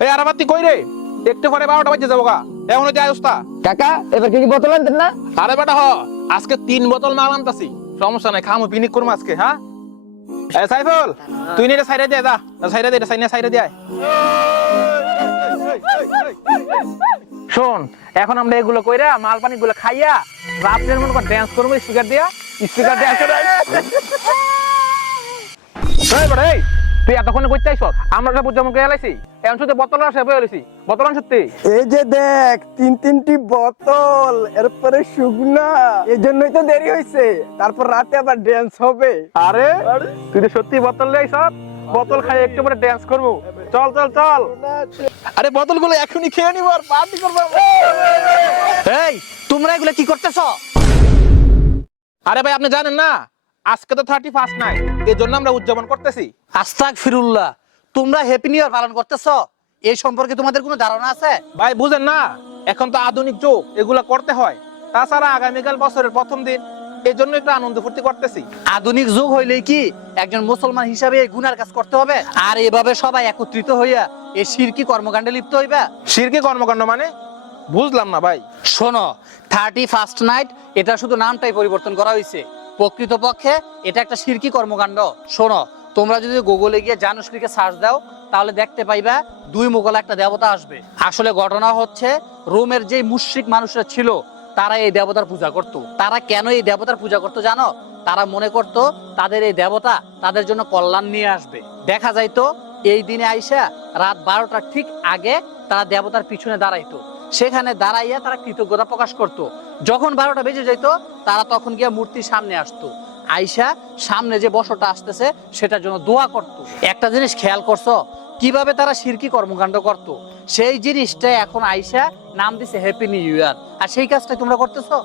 এই আরাবাতি কই রে? একটু পরে বারোটা বাজে যাব গা। এমন অবস্থা কাকা এবার কি বোতল আনতেন না? আরে বেটা হ আজকে তিন বোতল মাল আনতাছি। সমস্যা নাই খামো পিনিক করব আজকে হ্যাঁ? এ সাইফুল তুই নিয়ে সাইডে দিয়ে যা। সাইডে দিয়ে সাইনে সাইডে শোন এখন আমরা এগুলো কইরা মাল পানি গুলো খাইয়া রাত্রের মনে কর ড্যান্স করব স্পিকার দিয়া। স্পিকার দিয়া তুই এতক্ষণে করতে আইস আমরা সব এলাইছি। এখন শুধু বোতল আসে বই এলাইছি বোতল সত্যি। এই যে দেখ তিন তিনটি বোতল এরপরে শুকনা। এই জন্যই তো দেরি হয়েছে তারপর রাতে আবার ড্যান্স হবে। আরে তুই তো সত্যি বোতল আইস বোতল খাই একটু পরে ড্যান্স করব। চল চল চল। আরে বোতলগুলো এখনই খেয়ে নিবো আর পার্টি করব এই তোমরা এগুলো কি করতেছ? আরে ভাই আপনি জানেন না? আজকে তো থার্টি ফার্স্ট নাই এই জন্য আমরা উদযাপন করতেছি। আস্তাক ফিরুল্লাহ তোমরা হ্যাপি নিউ ইয়ার পালন করতেছ? এই সম্পর্কে তোমাদের কোনো ধারণা আছে? ভাই বুঝেন না এখন তো আধুনিক যুগ এগুলা করতে হয়। তাছাড়া আগামীকাল বছরের প্রথম দিন এই জন্য একটু আনন্দ ফুর্তি করতেছি। আধুনিক যুগ হইলেই কি একজন মুসলমান হিসাবে এই গুনার কাজ করতে হবে? আর এভাবে সবাই একত্রিত হইয়া এই শিরকি কর্মকাণ্ডে লিপ্ত হইবা? শিরকি কর্মকাণ্ড মানে? বুঝলাম না ভাই। শোনো থার্টি ফার্স্ট নাইট এটা শুধু নামটাই পরিবর্তন করা হয়েছে প্রকৃতপক্ষে এটা একটা শিরকি কর্মকাণ্ড। শোনো, তোমরা যদি গুগলে গিয়ে জানুশ্রীকে সার্চ দাও, তাহলে দেখতে পাইবা দুই মোগল একটা দেবতা আসবে। আসলে ঘটনা হচ্ছে, রোমের যে মুশ্রিক মানুষরা ছিল, তারা এই দেবতার পূজা করত। তারা কেন এই দেবতার পূজা করতো জানো? তারা মনে করত, তাদের এই দেবতা তাদের জন্য কল্যাণ নিয়ে আসবে। দেখা যাইতো, এই দিনে আইসা রাত বারোটার ঠিক আগে তারা দেবতার পিছনে দাঁড়াইতো। সেখানে দাঁড়াইয়া তারা কৃতজ্ঞতা প্রকাশ করত। যখন বারোটা বেজে যেত তারা তখন গিয়ে মূর্তির সামনে আসতো। আইসা সামনে যে বসটা আসতেছে, সেটার জন্য দোয়া করত। একটা জিনিস খেয়াল করছ, কীভাবে তারা সিরকি কর্মকাণ্ড করত? সেই জিনিসটা এখন আইসা নাম দিছে হ্যাপি নিউ ইয়ার আর সেই কাজটা তোমরা করতেছো?